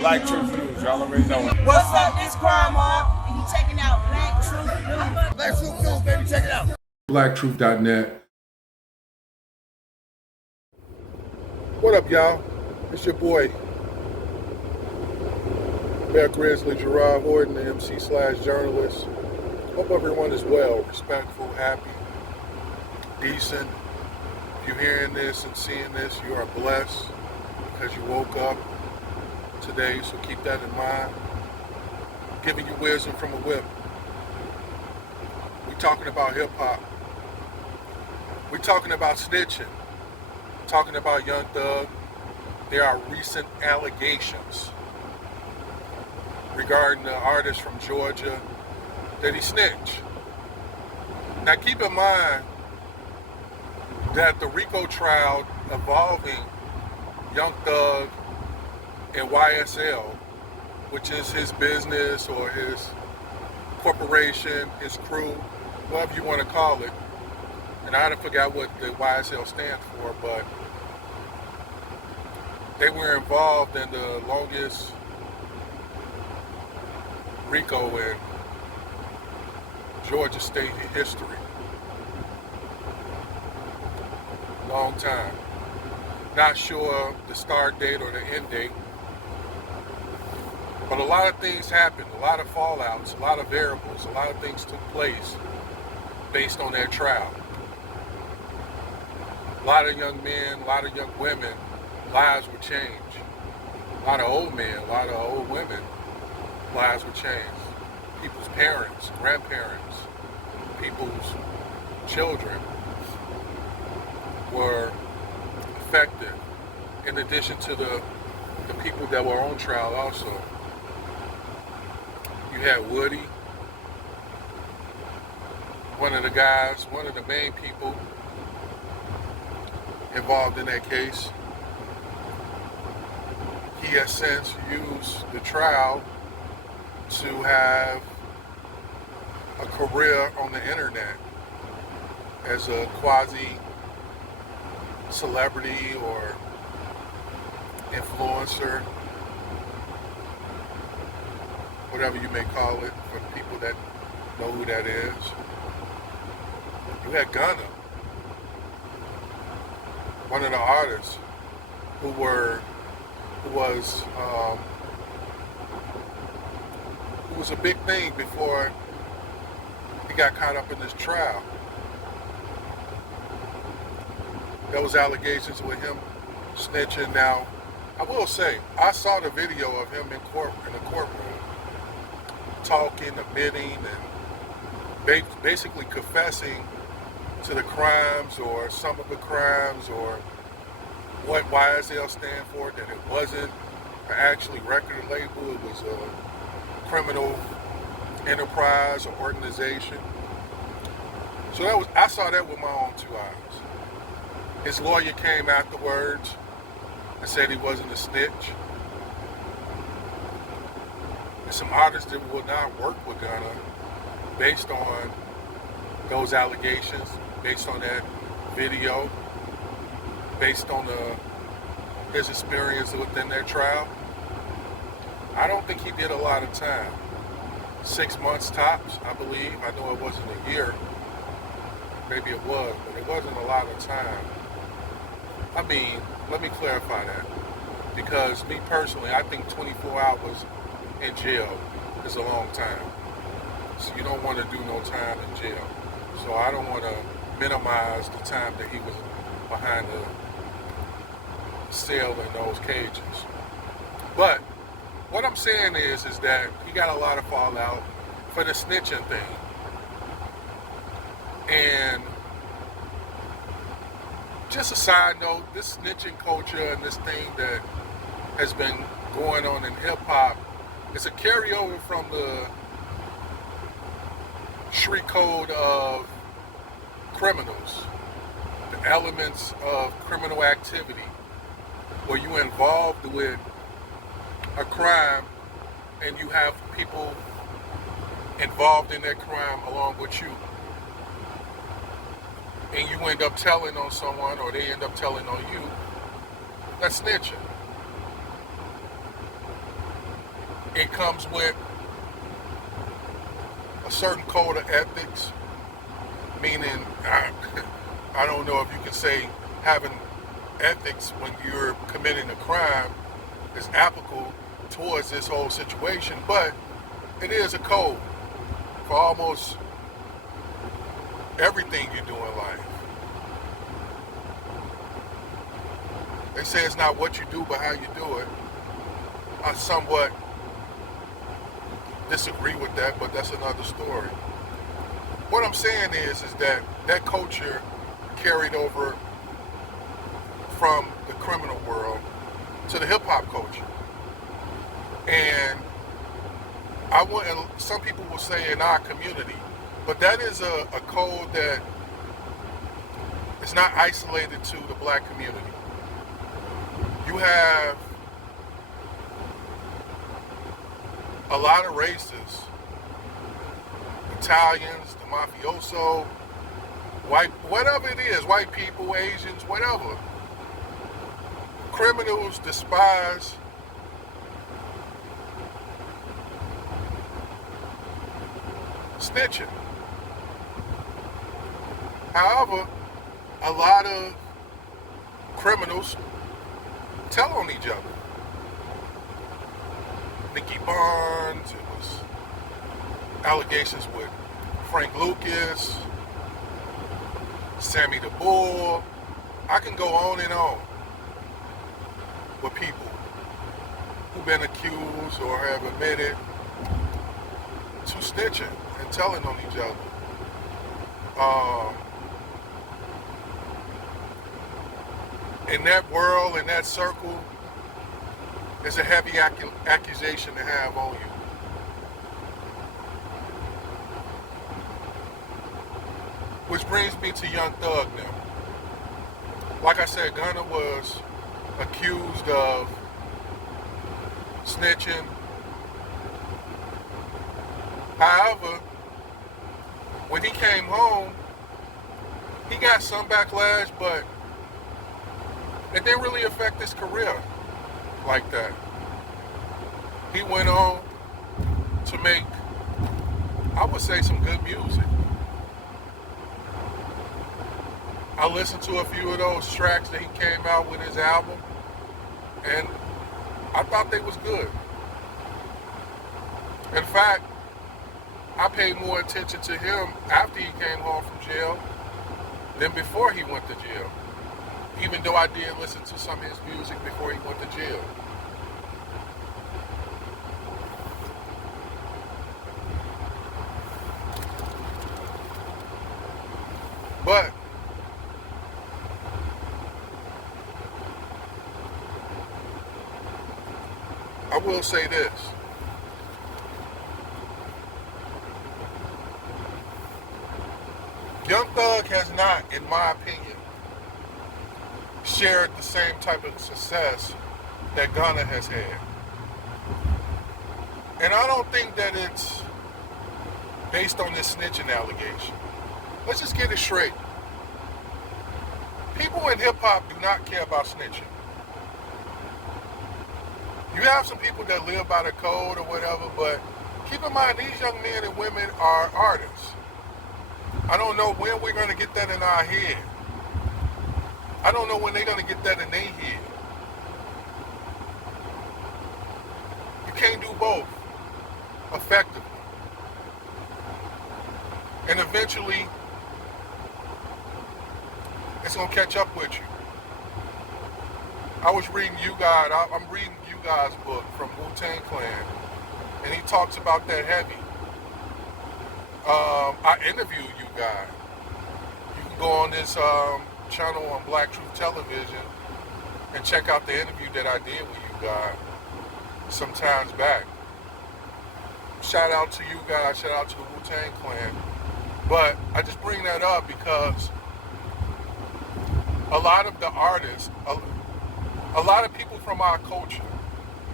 Black Truth News. Y'all already know it. What's up, this crime mob? And you checking out Black Truth News. Black Truth News, baby, check it out. BlackTruth.net. What up, y'all? It's your boy, Bear Grizzly, Gerard Horton, the MC/journalist. Hope everyone is well, respectful, happy, decent. If you're hearing this and seeing this, you are blessed because you woke up today, so keep that in mind. Giving you wisdom from a whip. We're talking about hip-hop. We're talking about snitching. Talking about Young Thug. There are recent allegations regarding the artist from Georgia that he snitched. Now keep in mind that the RICO trial involving Young Thug and YSL, which is his business or his corporation, his crew, whatever you want to call it, and I forgot what the YSL stands for, but they were involved in the longest RICO in Georgia state history. Long time. Not sure the start date or the end date, but a lot of things happened, a lot of fallouts, a lot of variables, a lot of things took place based on that trial. A lot of young men, a lot of young women, lives were changed. A lot of old men, a lot of old women, lives were changed. People's parents, grandparents, people's children were affected, in addition to the people that were on trial also. You had Woody, one of the guys, one of the main people involved in that case. He has since used the trial to have a career on the internet as a quasi celebrity or influencer, whatever you may call it, for the people that know who that is. You had Gunna, one of the artists who was a big thing before he got caught up in this trial. There was allegations with him snitching. Now, I will say, I saw the video of him in the courtroom, talking, admitting, and basically confessing to the crimes or some of the crimes or what YSL stand for, that it wasn't an actually record label, it was a criminal enterprise or organization. So I saw that with my own two eyes. His lawyer came afterwards and said he wasn't a snitch. There's some artists that will not work with Gunna based on those allegations, based on that video, based on his experience within their trial. I don't think he did a lot of time. 6 months tops, I believe. I know it wasn't a year. Maybe it was, but it wasn't a lot of time. I mean, let me clarify that. Because me personally, I think 24 hours in jail is a long time. So you don't want to do no time in jail. So I don't want to minimize the time that he was behind the cell in those cages. But what I'm saying is that he got a lot of fallout for the snitching thing. And just a side note, this snitching culture and this thing that has been going on in hip hop is a carryover from the street code of criminals, the elements of criminal activity, where you're involved with a crime and you have people involved in that crime along with you. And you end up telling on someone, or they end up telling on you, that's snitching. it comes with a certain code of ethics, meaning, I don't know if you can say having ethics when you're committing a crime is applicable towards this whole situation, but it is a code for almost everything you do in life. They say it's not what you do, but how you do it. I somewhat disagree with that, but that's another story. What I'm saying is that that culture carried over from the criminal world to the hip hop culture. And some people will say in our community, but that is a code that is not isolated to the black community. You have a lot of races, Italians, the mafioso, white, whatever it is, white people, Asians, whatever. Criminals despise snitching. However, a lot of criminals tell on each other. Nicky Barnes, it was allegations with Frank Lucas, Sammy the Bull. I can go on and on with people who've been accused or have admitted to snitching and telling on each other. In that world, in that circle, it's a heavy accusation to have on you. Which brings me to Young Thug now. Like I said, Gunna was accused of snitching. However, when he came home, he got some backlash, but it didn't really affect his career like that. He went on to make, I would say, some good music. I listened to a few of those tracks that he came out with his album, and I thought they was good. In fact, I paid more attention to him after he came home from jail than before he went to jail. Even though I did listen to some of his music before he went to jail. But I will say this. Young Thug has not, in my opinion, shared the same type of success that Gunna has had. And I don't think that it's based on this snitching allegation. Let's just get it straight. People in hip-hop do not care about snitching. You have some people that live by the code or whatever, but keep in mind, these young men and women are artists. I don't know when we're going to get that in our head. I don't know when they're going to get that in their head. You can't do both effectively. And eventually, it's going to catch up with you. I was reading I'm reading you guys' book from Wu-Tang Clan, and he talks about that heavy. I interviewed you guys. You can go on this channel on Black Truth Television and check out the interview that I did with you guys some times back. Shout out to you guys, shout out to the Wu-Tang Clan. But I just bring that up because a lot of the artists, a lot of people from our culture,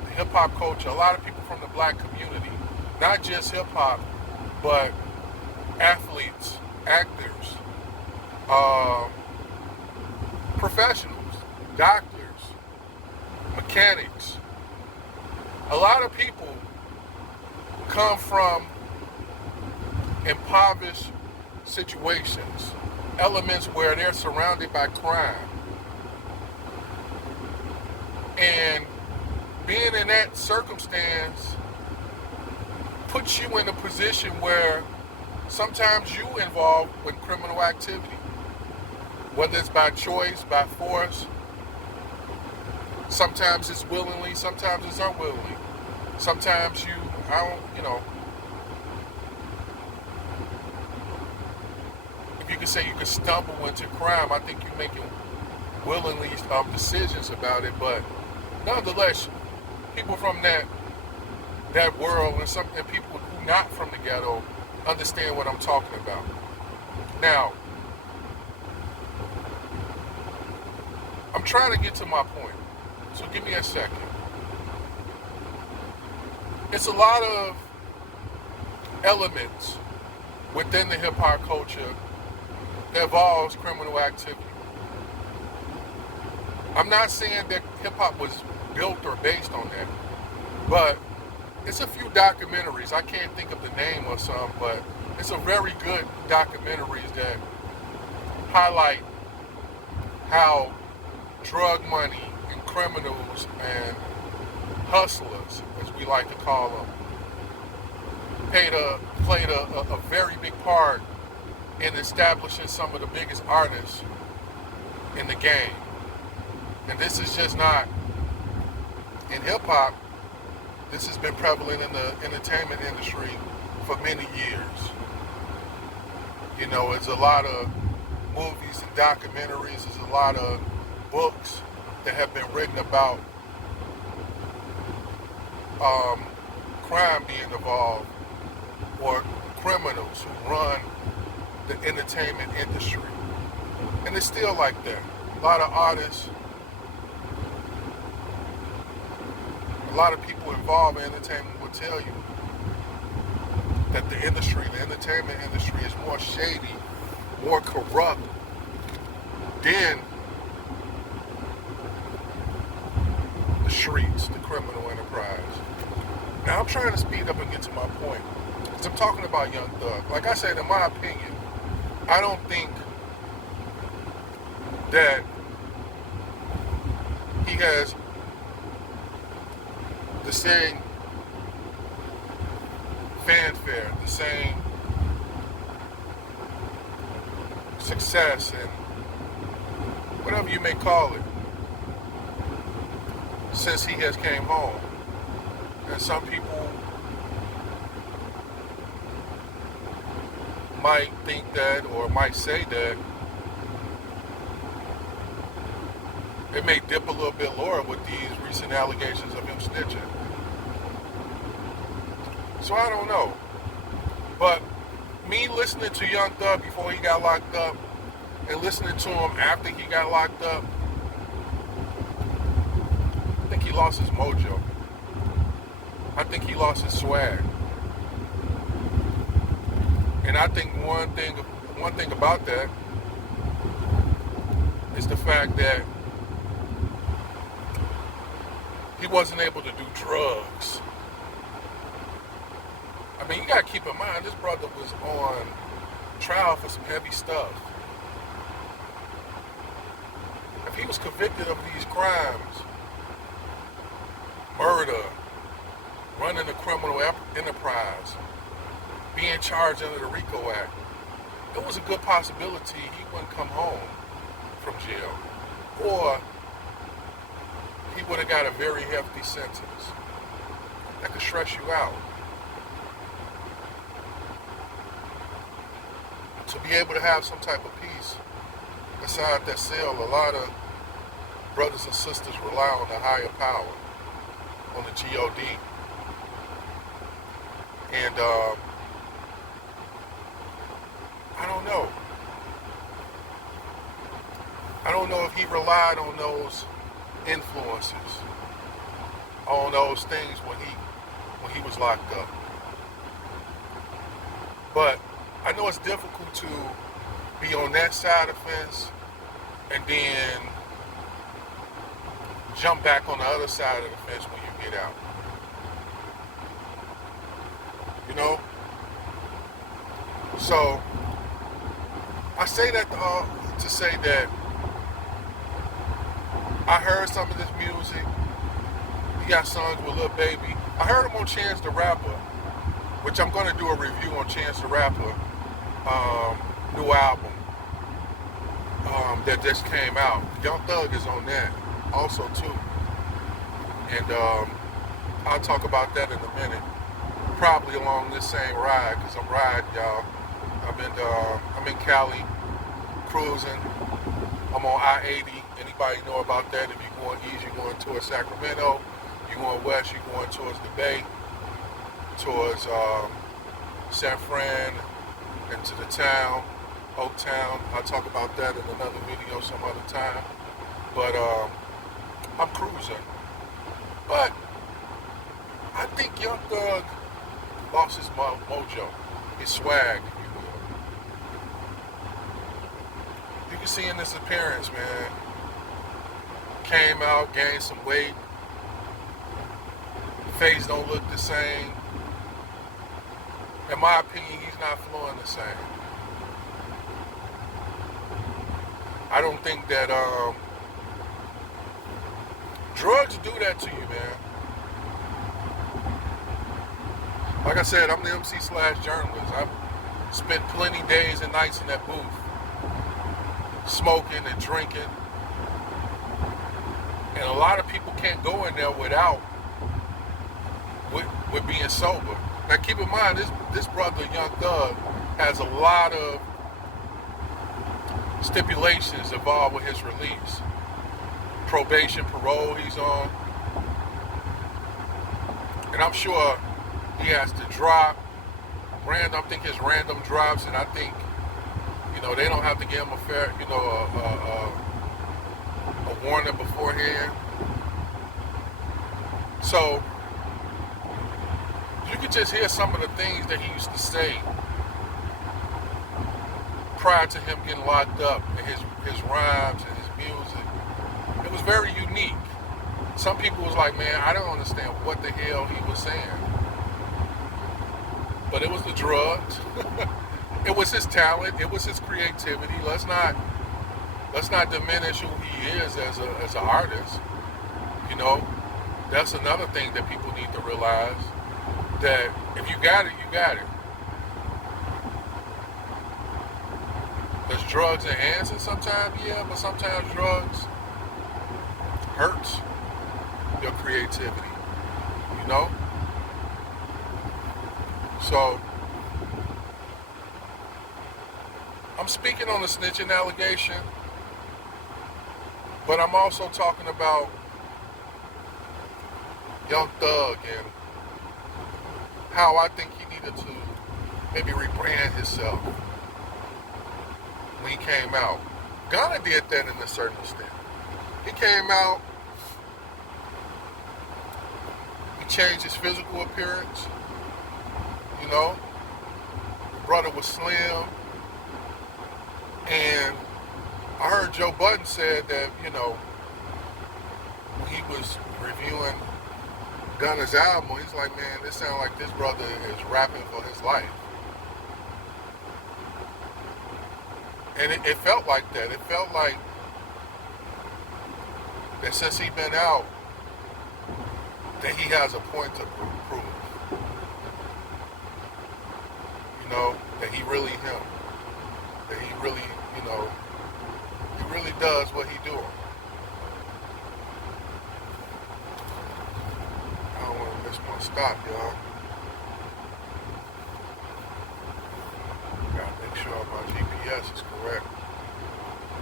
the hip-hop culture, a lot of people from the black community, not just hip-hop, but athletes, actors, professionals, doctors, mechanics. A lot of people come from impoverished situations, elements where they're surrounded by crime. And being in that circumstance puts you in a position where sometimes you involved with criminal activity, whether it's by choice, by force. Sometimes it's willingly, sometimes it's unwillingly. Sometimes if you could say you could stumble into crime, I think you're making willingly decisions about it. But nonetheless, people from that world and people who are not from the ghetto understand what I'm talking about. Now, I'm trying to get to my point, so give me a second. It's a lot of elements within the hip-hop culture that involves criminal activity. I'm not saying that hip-hop was built or based on that, but it's a few documentaries. I can't think of the name of some, but it's a very good documentaries that highlight how drug money and criminals and hustlers, as we like to call them, played a very big part in establishing some of the biggest artists in the game. And this is just not in hip-hop. This has been prevalent in the entertainment industry for many years. You know, it's a lot of movies and documentaries, there's a lot of books that have been written about crime being involved or criminals who run the entertainment industry. And it's still like that. A lot of artists, a lot of people involved in entertainment will tell you that the entertainment industry is more shady, more corrupt than the streets, the criminal enterprise. Now I'm trying to speed up and get to my point, because I'm talking about Young Thug. Like I said, in my opinion, I don't think that he has the same fanfare, the same success, and whatever you may call it, since he has came home. And some people might think that, or might say that it may dip a little bit lower with these recent allegations of him snitching. So I don't know. But me listening to Young Thug before he got locked up and listening to him after he got locked up, I think he lost his mojo. I think he lost his swag. And I think one thing about that is the fact that he wasn't able to do drugs. I mean, you gotta keep in mind, this brother was on trial for some heavy stuff. If he was convicted of these crimes, murder, running a criminal enterprise, being charged under the RICO Act, it was a good possibility he wouldn't come home from jail. Or he would have got a very hefty sentence. That could stress you out. To be able to have some type of peace inside that cell, a lot of brothers and sisters rely on the higher power, on the God. And I don't know. I don't know if he relied on those influences, on those things when he was locked up. But I know it's difficult to be on that side of the fence and then jump back on the other side of the fence when you get out. So I say that to say that I heard some of this music. He got songs with Lil Baby. I heard him on Chance the Rapper, which I'm going to do a review on Chance the Rapper new album that just came out. Young Thug is on that also too, and I'll talk about that in a minute. Probably along this same ride, because I'm riding, y'all. I'm in Cali, cruising. I'm on I-80. Anybody know about that? If you're going east, you're going towards Sacramento. You're going west, you're going towards the Bay, towards San Fran, into the town, Oaktown. I'll talk about that in another video some other time. But I'm cruising. But I think Young Thug lost his mojo, his swag, if you will. You can see in this appearance, man, came out, gained some weight, face don't look the same. In my opinion, he's not flowing the same. I don't think that drugs do that to you, man. Like I said, I'm the MC/journalist. I've spent plenty days and nights in that booth, smoking and drinking. And a lot of people can't go in there without with being sober. Now keep in mind, this brother, Young Thug, has a lot of stipulations involved with his release. Probation, parole he's on. And I'm sure he has to drop random, I think his random drops, and I think, they don't have to give him a fair, a warning beforehand. So you could just hear some of the things that he used to say prior to him getting locked up, and his rhymes and his music. It was very unique. Some people was like, man, I don't understand what the hell he was saying. But it was the drugs. It was his talent. It was his creativity. Let's not diminish who he is as an artist. That's another thing that people need to realize, that if you got it, you got it. Does drugs enhance it sometimes? Yeah, but sometimes drugs hurts your creativity, So, I'm speaking on the snitching allegation, but I'm also talking about Young Thug and how I think he needed to maybe rebrand himself when he came out. Ghana did that in a certain extent. He came out, he changed his physical appearance, the brother was slim, and I heard Joe Budden said that, when he was reviewing Gunna's album, he's like, man, this sounds like this brother is rapping for his life. And it felt like that. It felt like that since he's been out, that he has a point to prove. That he really him. That he really, he really does what he doing. I don't want to miss my stop, y'all. Gotta make sure my GPS is correct.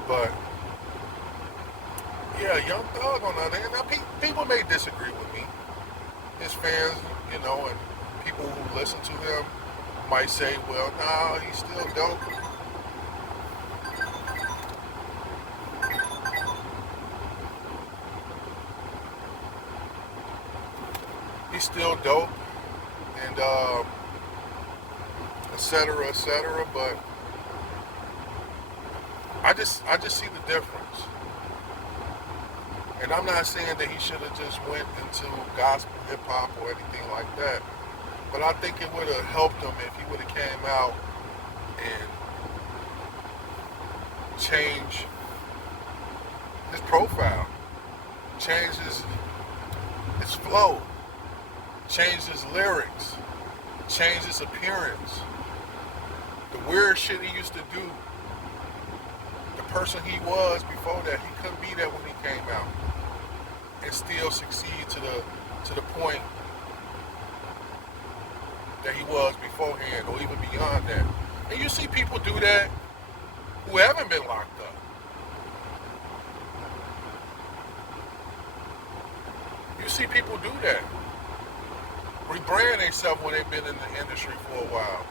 But yeah, Young Thug on the other hand, now people may disagree with me. His fans, and people who listen to him might say, well, no, he's still dope. He's still dope, and et cetera, but I just see the difference. And I'm not saying that he should have just went into gospel hip hop or anything like that. But I think it would have helped him if he would have came out and change his profile, change his flow, change his lyrics, change his appearance. The weird shit he used to do, the person he was before that, he couldn't be that when he came out, and still succeed to the point that he was beforehand, or even beyond that. And you see people do that who haven't been locked up. You see people do that. Rebrand themselves when they've been in the industry for a while.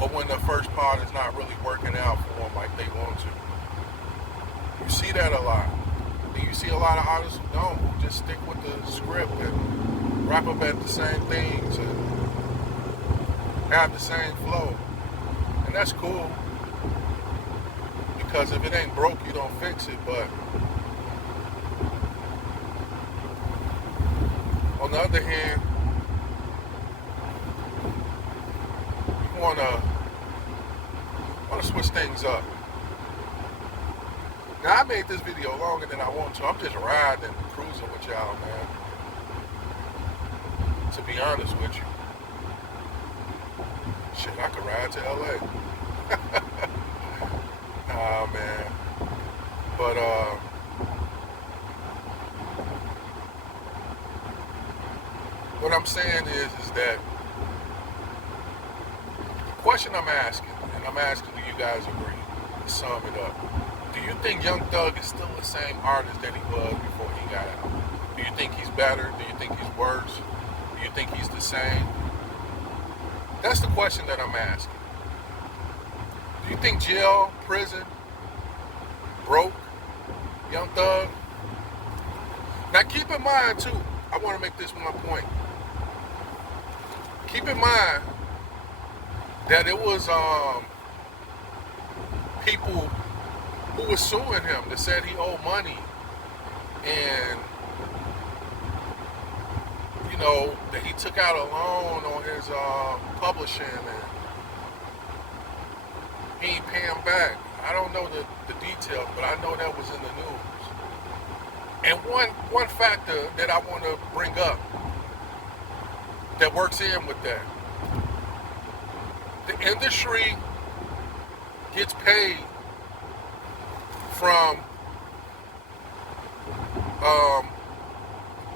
Or when the first part is not really working out for them like they want to. You see that a lot. And you see a lot of artists who don't, who just stick with the script and wrap up at the same things and have the same flow. And that's cool. Because if it ain't broke, you don't fix it. But on the other hand, you wanna switch things up. Now, I made this video longer than I want to. I'm just riding and cruising with y'all, man. To be honest with you. Shit, I could ride to LA. Nah, man. But, what I'm saying is that the question I'm asking, and I'm asking, do you guys agree? To sum it up. Do you think Young Thug is still the same artist that he was before he got out? Do you think he's better? Do you think he's worse? Do you think he's the same? That's the question that I'm asking. Do you think jail, prison, broke Young Thug? Now keep in mind too, I want to make this one point. Keep in mind that it was people who was suing him that said he owed money, and you know that he took out a loan on his publishing and he ain't pay him back. I don't know the details, but I know that was in the news. And one factor that I want to bring up that works in with that, the industry gets paid from,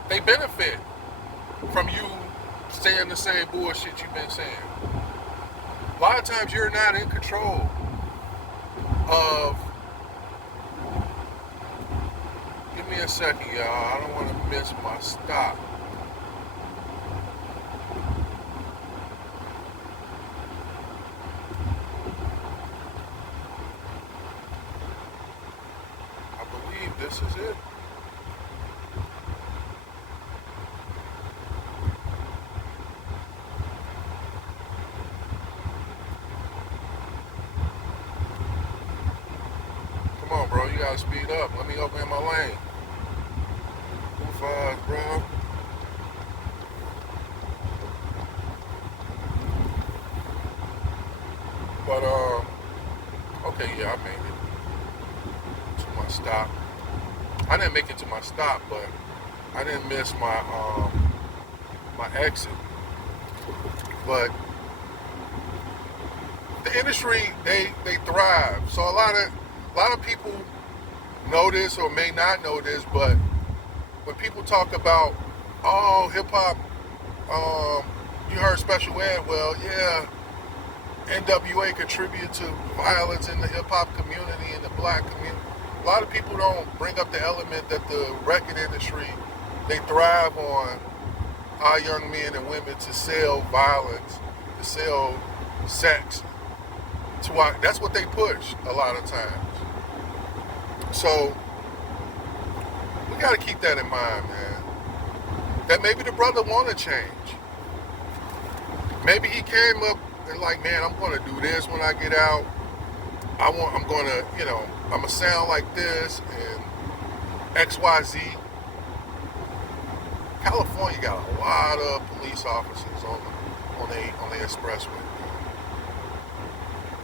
they benefit from you saying the same bullshit you've been saying. A lot of times you're not in control of, give me a second, y'all, I don't want to miss my stop. This is it. Come on, bro. You gotta speed up. Let me open in my lane. 2-5, bro. But, okay, yeah, I made it to my stop. I didn't make it to my stop, but I didn't miss my my exit. But the industry, they thrive. So a lot of people know this or may not know this, but when people talk about, oh, hip hop, you heard Special Ed, well, yeah, NWA contributed to violence in the hip hop community and the black community. A lot of people don't bring up the element that the record industry, they thrive on our young men and women to sell violence, to sell sex. That's what they push a lot of times. So we got to keep that in mind, man. That maybe the brother want to change. Maybe he came up and like, man, I'm going to do this when I get out. I'm going to, I'm going to sound like this and XYZ. California got a lot of police officers on the expressway.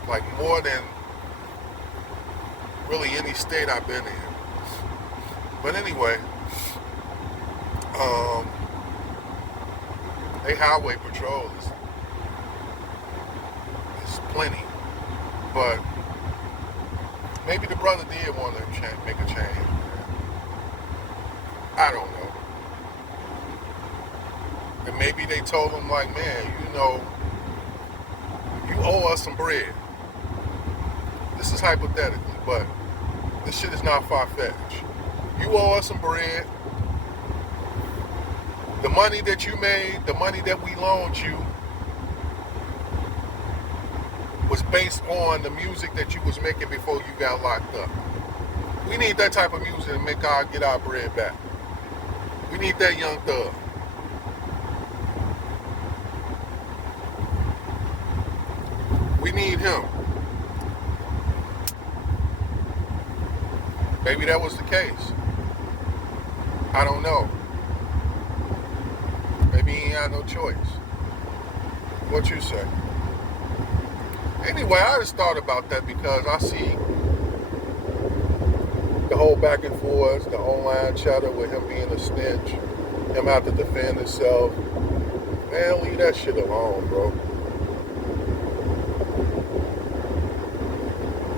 Like more than really any state I've been in. But anyway, they highway patrol is plenty. But maybe the brother did want to make a change. I don't know. And maybe they told him like, man, you know, you owe us some bread. This is hypothetically, but this shit is not far-fetched. You owe us some bread. The money that you made, the money that we loaned you, was based on the music that you was making before you got locked up. We need that type of music to get our bread back. We need that Young Thug. We need him. Maybe that was the case. I don't know. Maybe he ain't had no choice. What you say? Anyway, I just thought about that because I see the whole back and forth, the online chatter with him being a snitch, him have to defend himself. Man, leave that shit alone, bro.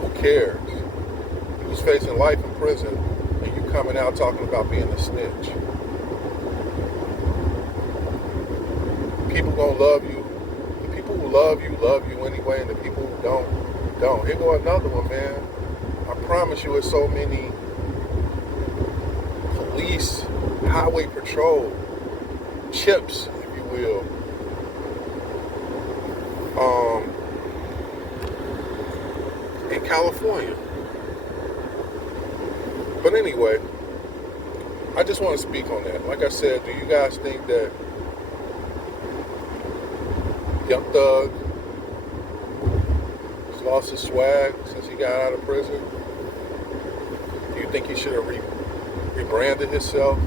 Who cares? He was facing life in prison, and you coming out talking about being a snitch. People gonna love you. The people who love you anyway, and the people who don't. Here go another one, man. I promise you, it's so many police, highway patrol, chips, if you will. In California. But anyway, I just want to speak on that. Like I said, do you guys think that Young Thug has lost his swag since he got out of prison? Do you think he should have rebranded himself?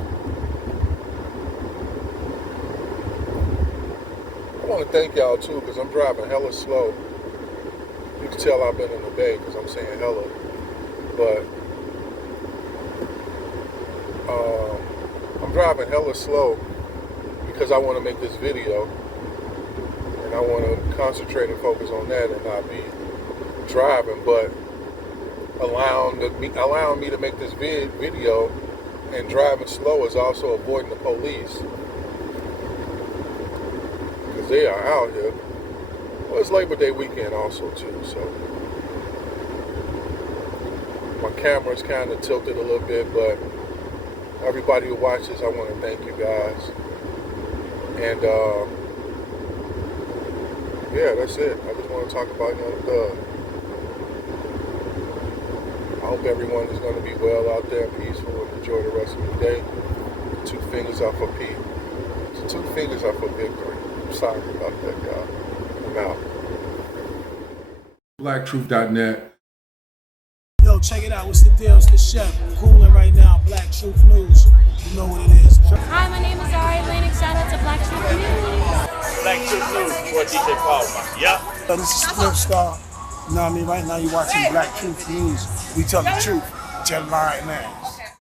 I want to thank y'all too, because I'm driving hella slow. You can tell I've been in the Bay because I'm saying hella. But I'm driving hella slow because I want to make this video. And I want to concentrate and focus on that and not be driving, but allowing me to make this video and driving slow is also avoiding the police. Because they are out here. Well, it's Labor Day weekend also too, so my camera's kind of tilted a little bit, but everybody who watches, I want to thank you guys. And yeah, that's it. I just want to talk about Young Thug. I hope everyone is going to be well out there, peaceful, and enjoy the rest of the day. 2 fingers up for peace. 2 fingers up for victory. I'm sorry about that, y'all. I'm out. BlackTruth.net. Yo, check it out. What's the deal? It's the chef. Cooling right now. Black Truth News. You know what it is. Hi, my name is Ari Atlantic. Shout out to Black Truth News. Black Truth News for DJ Paul. Yeah. So this is Spliff Star. You know what I mean? Right now you're watching Black Truth News. We tell the truth. Tell the lying names.